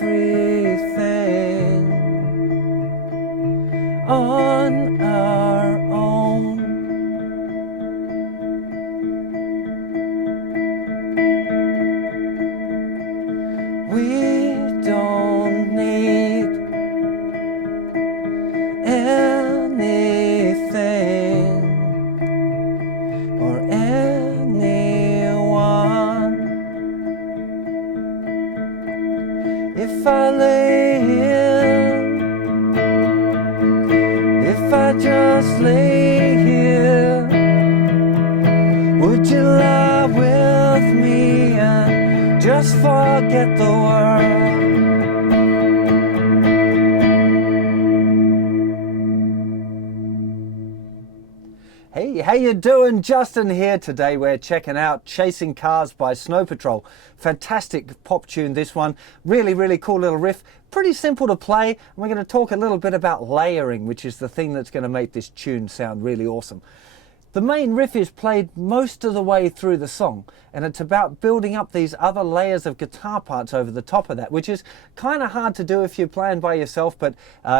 everything on our own. We don't need anything or anyone. If I lay here, if I just lay here, would you lie with me and just forget the world? Hey, how you doing? Justin here. Today we're checking out Chasing Cars by Snow Patrol. Fantastic pop tune, this one. Really, really cool little riff. Pretty simple to play. And we're going to talk a little bit about layering, which is the thing that's going to make this tune sound really awesome. The main riff is played most of the way through the song, and it's about building up these other layers of guitar parts over the top of that, which is kind of hard to do if you're playing by yourself, but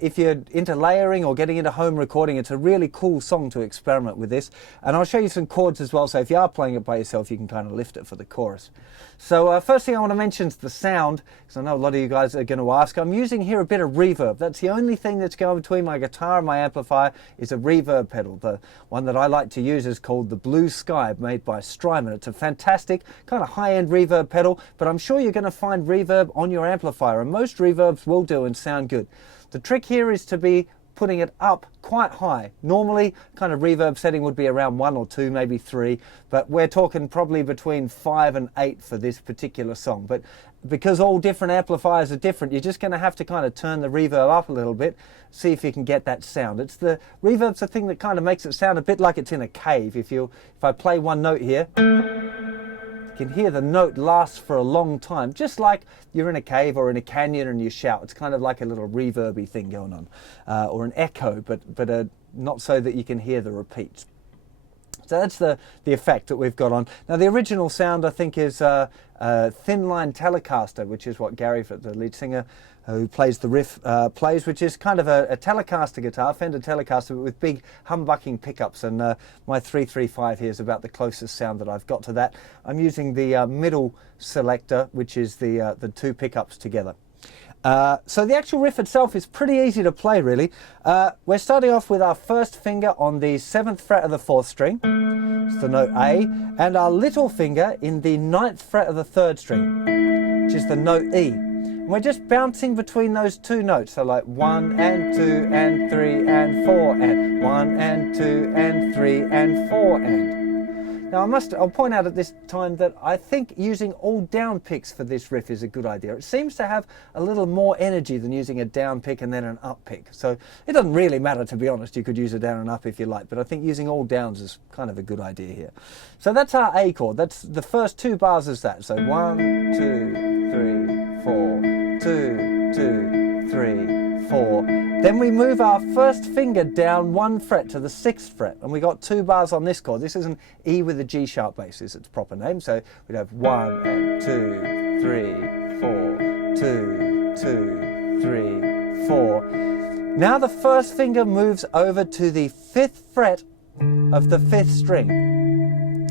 if you're into layering or getting into home recording, it's a really cool song to experiment with this. And I'll show you some chords as well, so if you are playing it by yourself, you can kind of lift it for the chorus. So first thing I want to mention is the sound, because I know a lot of you guys are going to ask. I'm using here a bit of reverb. That's the only thing that's going between my guitar and my amplifier is a reverb pedal. The one that I like to use is called the Blue Sky, made by Strymon. It's a fantastic kind of high-end reverb pedal, but I'm sure you're going to find reverb on your amplifier, and most reverbs will do and sound good. The trick here is to be putting it up quite high. Normally, kind of reverb setting would be around 1 or 2, maybe 3, but we're talking probably between 5 and 8 for this particular song. But because all different amplifiers are different, you're just going to have to kind of turn the reverb up a little bit, see if you can get that sound. It's the reverb's the thing that kind of makes it sound a bit like it's in a cave. If I play one note here, you can hear the note lasts for a long time, just like you're in a cave or in a canyon and you shout. It's kind of like a little reverby thing going on, or an echo, but not so that you can hear the repeats. So that's the effect that we've got on. Now the original sound, I think, is a thin line Telecaster, which is what Gary, the lead singer who plays the riff, plays, which is kind of a Telecaster guitar, Fender Telecaster, but with big humbucking pickups. And my 335 here is about the closest sound that I've got to that. I'm using the middle selector, which is the 2 pickups together. So the actual riff itself is pretty easy to play, really. We're starting off with our first finger on the 7th fret of the 4th string, it's the note A, and our little finger in the 9th fret of the 3rd string, which is the note E. And we're just bouncing between those 2 notes, so like 1 and 2 and 3 and 4 and 1 and 2 and 3 and 4 and. Now I'll point out at this time that I think using all down picks for this riff is a good idea. It seems to have a little more energy than using a down pick and then an up pick. So it doesn't really matter, to be honest. You could use a down and up if you like, but I think using all downs is kind of a good idea here. So that's our A chord. That's the first 2 bars is that. So 1, 2, 3, 4, 2, 2, 3, 4. Then we move our first finger down 1 fret to the 6th fret, and we got 2 bars on this chord. This is an E with a G sharp bass, is its proper name. So we'd have 1 and 2, 3, 4, 2, 2, 3, 4. Now the first finger moves over to the 5th fret of the 5th string.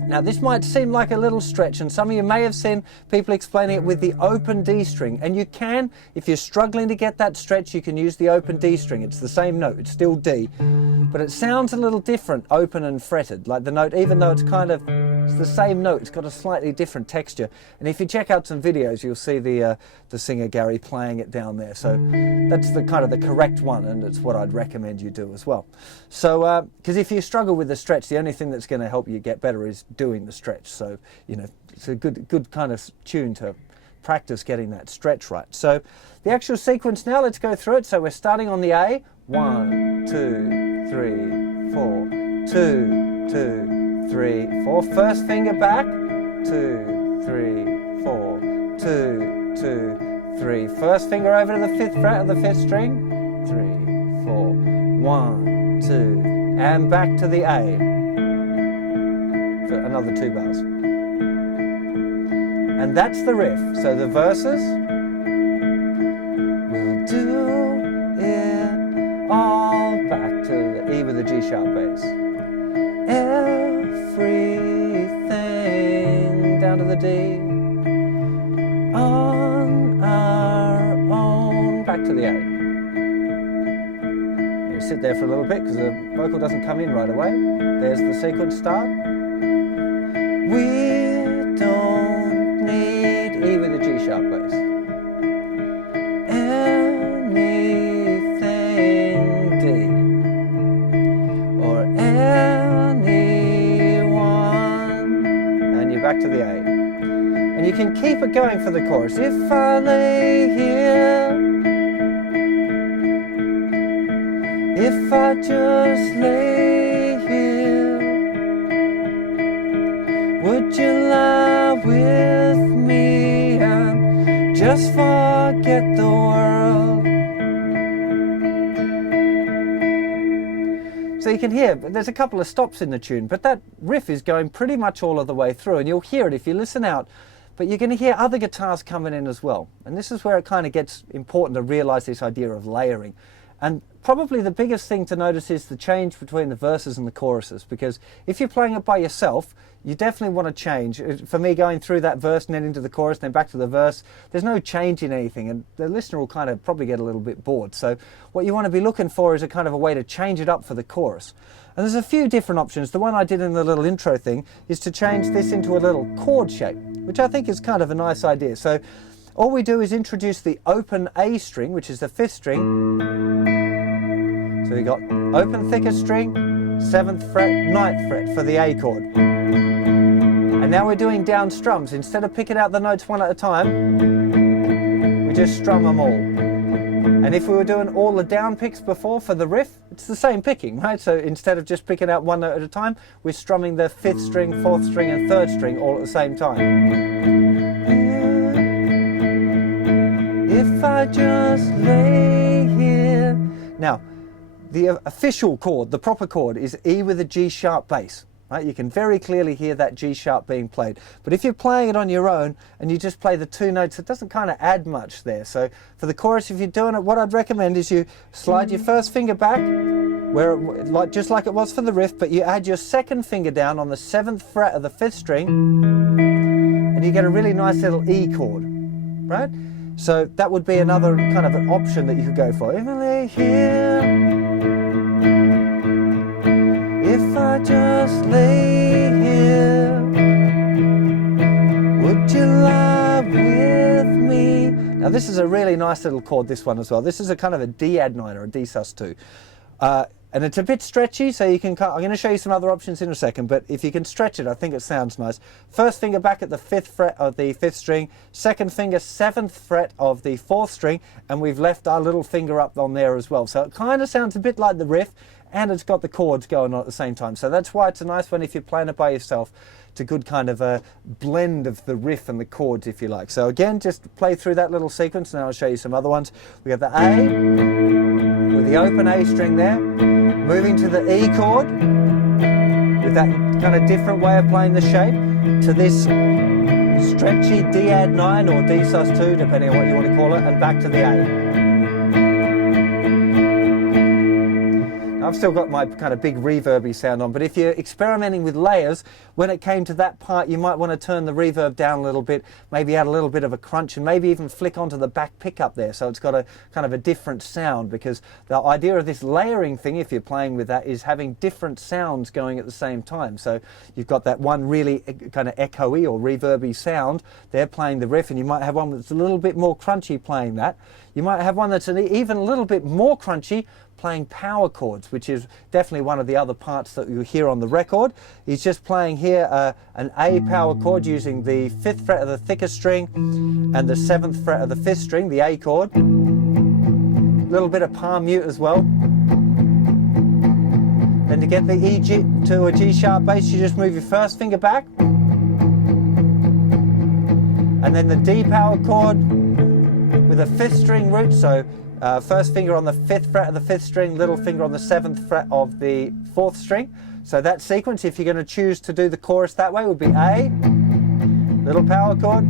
Now this might seem like a little stretch, and some of you may have seen people explaining it with the open D string, and you can, if you're struggling to get that stretch, you can use the open D string. It's the same note, it's still D, but it sounds a little different, open and fretted, like the note, even though it's the same note, it's got a slightly different texture. And if you check out some videos, you'll see the singer Gary playing it down there. So that's the kind of the correct one, and it's what I'd recommend you do as well. So, because if you struggle with the stretch, the only thing that's going to help you get better is doing the stretch. So, you know, it's a good kind of tune to practice getting that stretch right. So the actual sequence now, let's go through it. So we're starting on the A, 1, 2, 3, 4, 2, 2, 3, 4. First finger back, 2, 3, 4, 2, 2, 3. First finger over to the 5th fret of the 5th string, 3, 4, 1, 2, and back to the A for another 2 bars. And that's the riff. So the verses, sharp bass. Everything down to the D. On our own. Back to the A. You sit there for a little bit because the vocal doesn't come in right away. There's the sequence start. We don't need E with a G sharp bass. Anything D. Or anyone. And you're back to the A. And you can keep it going for the chorus. If I lay here, if I just lay here, would you lie with me and just forget the world? So you can hear, there's a couple of stops in the tune, but that riff is going pretty much all of the way through, and you'll hear it if you listen out. But you're going to hear other guitars coming in as well. And this is where it kind of gets important to realize this idea of layering. And probably the biggest thing to notice is the change between the verses and the choruses, because if you're playing it by yourself, you definitely want to change. For me, going through that verse and then into the chorus and then back to the verse, there's no change in anything, and the listener will kind of probably get a little bit bored. So what you want to be looking for is a kind of a way to change it up for the chorus. And there's a few different options. The one I did in the little intro thing is to change this into a little chord shape, which I think is kind of a nice idea. So all we do is introduce the open A string, which is the 5th string. So we got open thickest string, 7th fret, 9th fret for the A chord. And now we're doing down strums. Instead of picking out the notes one at a time, we just strum them all. And if we were doing all the down picks before for the riff, it's the same picking, right? So instead of just picking out one note at a time, we're strumming the 5th string, 4th string and 3rd string all at the same time. If I just lay here. Now, the official chord, the proper chord, is E with a G sharp bass. Right? You can very clearly hear that G sharp being played. But if you're playing it on your own and you just play the 2 notes, it doesn't kind of add much there. So for the chorus, if you're doing it, what I'd recommend is you slide your first finger back, just like it was for the riff, but you add your 2nd finger down on the 7th fret of the 5th string, and you get a really nice little E chord, right? So that would be another kind of an option that you could go for. If I lay here, if I just lay here, would you lie with me? Now this is a really nice little chord, this one as well. This is a kind of a D add 9 or a D sus2. And it's a bit stretchy, so you can, I'm going to show you some other options in a second, but if you can stretch it, I think it sounds nice. First finger back at the 5th fret of the 5th string, 2nd finger 7th fret of the 4th string, and we've left our little finger up on there as well. So it kind of sounds a bit like the riff, and it's got the chords going on at the same time. So that's why it's a nice one if you're playing it by yourself. It's a good kind of a blend of the riff and the chords, if you like. So again, just play through that little sequence, and I'll show you some other ones. We have the A with the open A string there, moving to the E chord with that kind of different way of playing the shape, to this stretchy D add 9 or D sus2, depending on what you want to call it, and back to the A. I've still got my kind of big reverby sound on, but if you're experimenting with layers, when it came to that part, you might want to turn the reverb down a little bit, maybe add a little bit of a crunch, and maybe even flick onto the back pickup there, so it's got a kind of a different sound, because the idea of this layering thing, if you're playing with that, is having different sounds going at the same time. So you've got that one really kind of echoey or reverby sound, they're playing the riff, and you might have one that's a little bit more crunchy playing that. You might have one that's even a little bit more crunchy playing power chords, which is definitely one of the other parts that you hear on the record. He's just playing here an A power chord using the 5th fret of the thickest string and the 7th fret of the 5th string, the A chord. A little bit of palm mute as well. Then to get the E to a G sharp bass, you just move your first finger back. And then the D power chord with a 5th string root, so first finger on the 5th fret of the 5th string, little finger on the 7th fret of the 4th string. So that sequence, if you're going to choose to do the chorus that way, would be A, little power chord,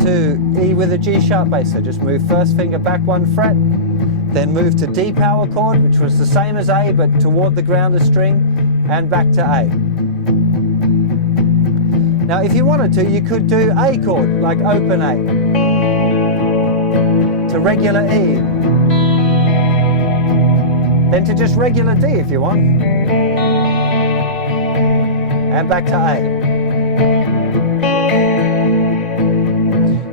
to E with a G sharp bass. So just move first finger back 1 fret, then move to D power chord, which was the same as A but toward the grounded string, and back to A. Now if you wanted to, you could do A chord, like open A, to regular E, then to just regular D if you want, and back to A.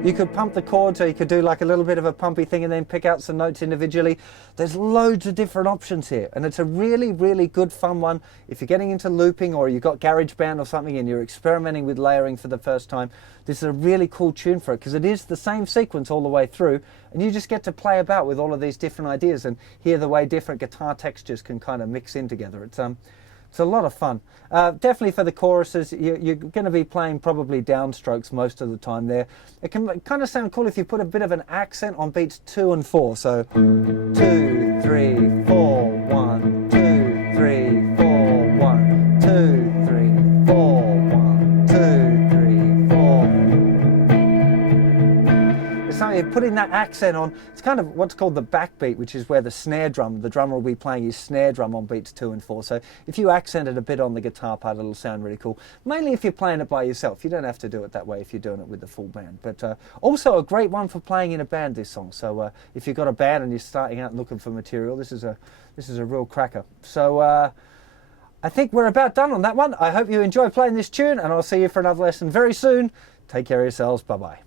You could pump the chords, or you could do like a little bit of a pumpy thing and then pick out some notes individually. There's loads of different options here, and it's a really, really good fun one. If you're getting into looping, or you've got GarageBand or something and you're experimenting with layering for the first time, this is a really cool tune for it, because it is the same sequence all the way through, and you just get to play about with all of these different ideas and hear the way different guitar textures can kind of mix in together. It's a lot of fun. Definitely for the choruses, you're going to be playing probably downstrokes most of the time there. It can kind of sound cool if you put a bit of an accent on beats 2 and 4. So 2, 3, 4, 1, 2, 3, 4, 1, 2, 3, 4, 1, 2, 3, 4. It's something, putting that accent on, it's kind of what's called the backbeat, which is where the snare drum, the drummer will be playing his snare drum on beats 2 and 4. So if you accent it a bit on the guitar part, it'll sound really cool. Mainly if you're playing it by yourself. You don't have to do it that way if you're doing it with the full band. But also a great one for playing in a band, this song. So if you've got a band and you're starting out and looking for material, this is a real cracker. So I think we're about done on that one. I hope you enjoy playing this tune, and I'll see you for another lesson very soon. Take care of yourselves. Bye-bye.